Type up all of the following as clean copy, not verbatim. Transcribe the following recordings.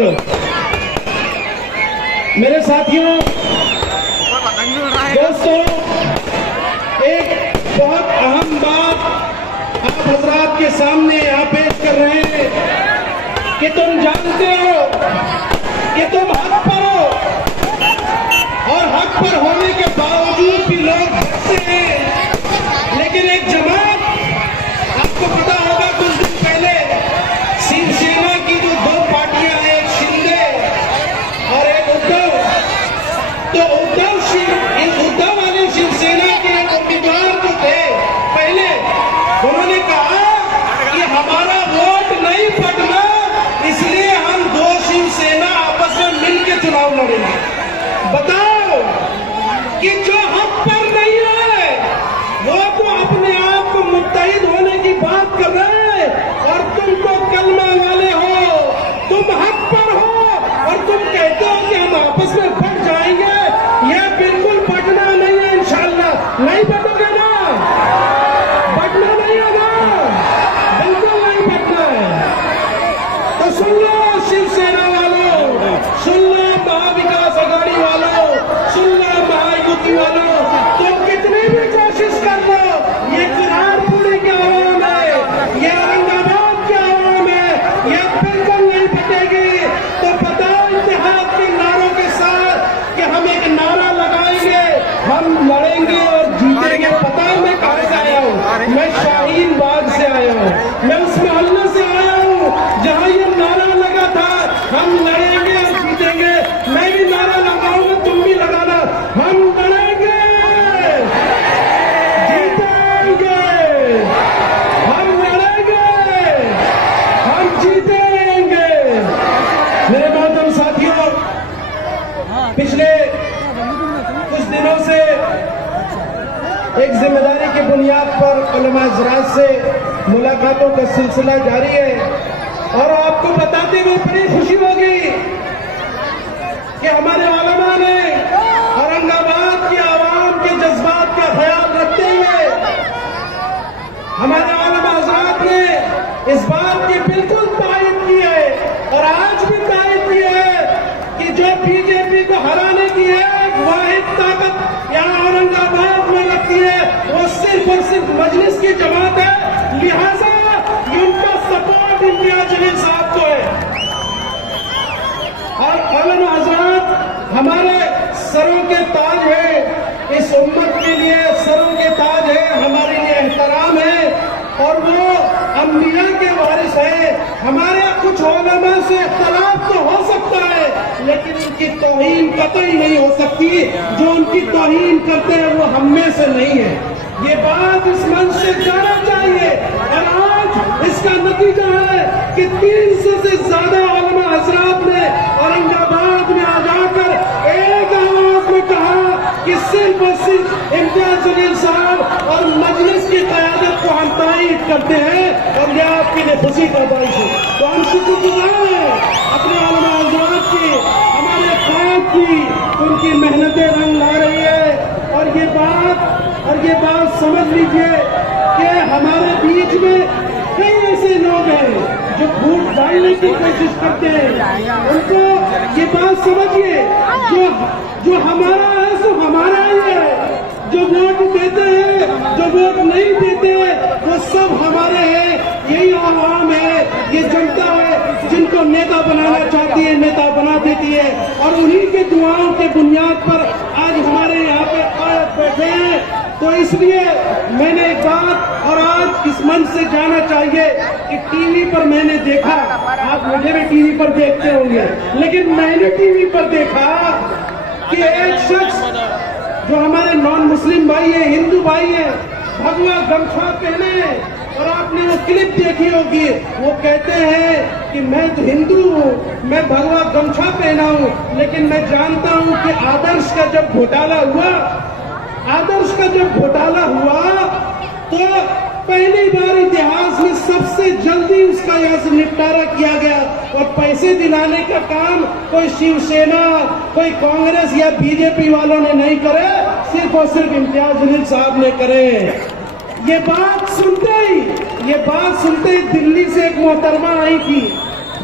करो। मेरे साथियों, दोस्तों, एक बहुत अहम बात आप हजरात के सामने यहाँ पेश कर रहे हैं कि तुम जानते हो कि तुम हक पर हो, और हक पर होने के बावजूद भी लोग डरते हैं। लेकिन एक जमात, आपको पता होगा कुछ दिन पहले शिवसेना की जो दो पार्टियां हैं, एक शिंदे और एक उद्धव, तो उद्धव वाली शिवसेना के एक उम्मीदवार जो थे पहले, उन्होंने कहा कि हमारा वोट नहीं फटना, इसलिए हम दो शिवसेना आपस में मिलकर चुनाव लड़ेंगे। बताओ कि जो हक पर नहीं है वो तो अपने आप को मुत्तहिद होने की बात कर रहे हैं, और तुम तो कलमा वाले हो, तुम हक पर हो और तुम कहते हो कि हम आपस में बढ़ जाएंगे। यह बिल्कुल बढ़ना नहीं है, इंशाअल्लाह। नहीं बढ़ोगे ना, बढ़ना नहीं है ना, बिल्कुल नहीं बढ़ना है। तो सुन लो शिवसेना वालों, सुन लो महाविकास आघाड़ी वालों, सुन लो महायुति वालों, तुम कितनी भी कोशिश कर लो, ये किराड़पुरी की आवाम है, ये औरंगाबाद की आवाम है, ये बिल्कुल नहीं फटेगी। तो बताओ इत्तेहाद के नारों के साथ कि हम एक नारा लगाएंगे, हम लड़ेंगे और जीतेंगे। पता है मैं कहाँ से आया हूँ? मैं शाहीन बाग से आया हूँ, मैं उस मोहल्ले से आया हूँ जहाँ ये नारा लगा था, हम लड़ेंगे और जीतेंगे। मैं भी नारा लगाऊंगा, तुम भी लगाना, हम लड़ेंगे, जीतेंगे, हम लड़ेंगे, हम जीतेंगे। मेरे मोहतरम साथियों, पिछले कुछ दिनों से एक जिम्मेदारी की बुनियाद पर उलमा हज़रात से मुलाकातों का सिलसिला जारी है, और आपको बताते हुए बड़ी खुशी होगी कि हमारे उलमा ने औरंगाबाद की आवाम के जज्बात का ख्याल रखते हुए हमारे उलमा हज़रात ने इस बात की बिल्कुल तायद की है, और आज भी तायद की है कि जो बीजेपी को हराने की है वाहिद ताकत यहाँ औरंगाबाद में लगती है, वो सिर्फ और सिर्फ मजलिस की जमात है। लिहाजा उनका सपोर्ट इम्तियाज जलील साहब को है। और उलमा हज़रात हमारे सरों के ताज है, इस उम्मत के लिए सरों के ताज है, हमारे लिए एहतराम है, और वो अंबिया के वारिस है। हमारे कुछ उलमा से इख्तलाफ तो हो सकता है, लेकिन उनकी तौहीन कतई नहीं हो सकती। जो उनकी तौहीन करते हैं वो हम में से नहीं है। ये बात इस मंच से जाना चाहिए, और आज इसका नतीजा है कि 300 से ज्यादा उलमा हज़रात ने औरंगाबाद में आ जाकर एक आवाज में कहा कि सिर्फ और सिर्फ इम्तियाज जलील साहब और मजलिस की क़यादत को हम तायद करते हैं, और यह आपके लिए खुशी का बाइस है। तो हम शुक्रगुजार हैं अपने उलमा हज़रात की, हमारे खौफ की, उनकी मेहनतें रंग ला रही है। और ये बात समझ लीजिए कि हमारे बीच में कई ऐसे लोग हैं जो झूठ डालने की कोशिश करते हैं। उनको ये बात समझिए, जो हमारा है सो हमारा ही है, जो वोट देते हैं, जो वोट नहीं देते वो सब हमारे हैं। यही आवाम है, ये जनता है जिनको नेता बनाना चाहती है, नेता बना देती है, और उन्हीं के दुआओं के बुनियाद पर आज हमारे यहाँ पे बैठे हैं। तो इसलिए मैंने एक बात, और आज इस मंच से जाना चाहिए कि टीवी पर मैंने देखा, आप मुझे भी टीवी पर देखते होंगे, लेकिन मैंने टीवी पर देखा कि एक शख्स जो हमारे नॉन मुस्लिम भाई है, हिंदू भाई है, भगवा गमछा पहने, और आपने वो क्लिप देखी होगी, वो कहते हैं कि मैं तो हिंदू हूँ, मैं भगवा गमछा पहना हूँ, लेकिन मैं जानता हूँ कि आदर्श का जब घोटाला हुआ तो पहली बार इतिहास में सबसे जल्दी उसका यहाँ से निपटारा किया गया, और पैसे दिलाने का काम कोई शिवसेना, कोई कांग्रेस या बीजेपी वालों ने नहीं करे, सिर्फ और सिर्फ इम्तियाज जलील साहब ने करे। ये बात सुनते ही दिल्ली से एक मोहतरमा आई थी,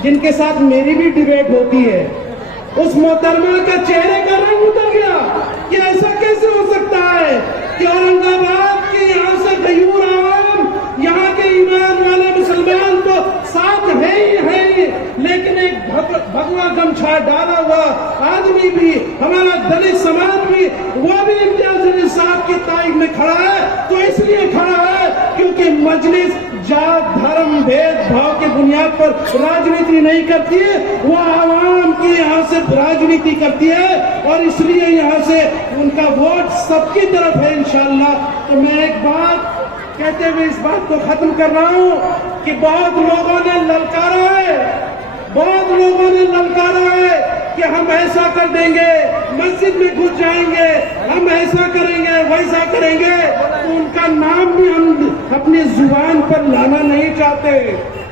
जिनके साथ मेरी भी डिबेट होती है, उस मोहतरमा का चेहरे का रंग उतर गया कि ऐसा कैसे हो सकता है कि औरंगाबाद की यहाँ से गयूर आवाम, यहाँ के ईमान वाले मुसलमान तो साथ है ही, लेकिन एक भगवा गमछा डाला हुआ आदमी भी, हमारा दलित समाज भी, वो भी इम्तियाज अली साहब की तारीफ में खड़ा है। तो इसलिए खड़ा है क्योंकि मजलिस जात धर्म भेदभाव के बुनियाद पर राजनीति नहीं करती है, वो आवाम की यहाँ से राजनीति करती है, और इसलिए यहाँ से उनका वोट सबकी तरफ है इंशाअल्लाह। तो मैं एक बात कहते हुए इस बात को खत्म कर रहा हूँ कि बहुत लोगों ने ललकारा है, बहुत लोगों ने ललकारा है कि हम ऐसा कर देंगे, मस्जिद में घुस जाएंगे, हम ऐसा करेंगे वैसा करेंगे। तो उनका नाम भी हम अपनी जुबान पर लाना नहीं चाहते,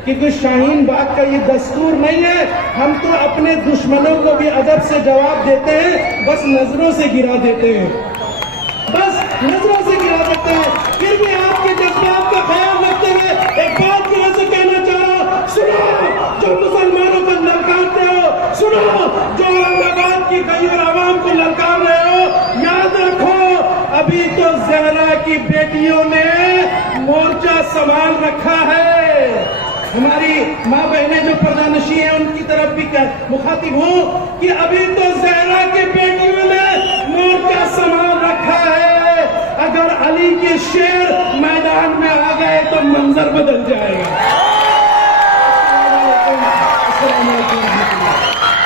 क्योंकि शाहीन बाग का ये दस्तूर नहीं है। हम तो अपने दुश्मनों को भी अदब से जवाब देते हैं, बस नजरों से गिरा देते हैं, बस नजरों से गिरा देते हैं। फिर भी आपके जज्बात का ख्याल रखते हुए एक बात की वजह से कहना चाह रहा हूं, सुनो जो मुसलमानों को ललकारते हो, सुनो जो औरंगाबाद की गयूर आवाम को ललकार रहे हो, याद रखो अभी तो जहरा की बेटियों ने मोर्चा संभाल रखा है। हमारी माँ बहनें जो पर्दानशी हैं उनकी तरफ भी मुखातिब हूँ कि अभी तो जहरा की बेटियों ने मोर्चा संभाल रखा है। अगर अली के शेर मैदान में आ गए तो मंजर बदल जाएगा।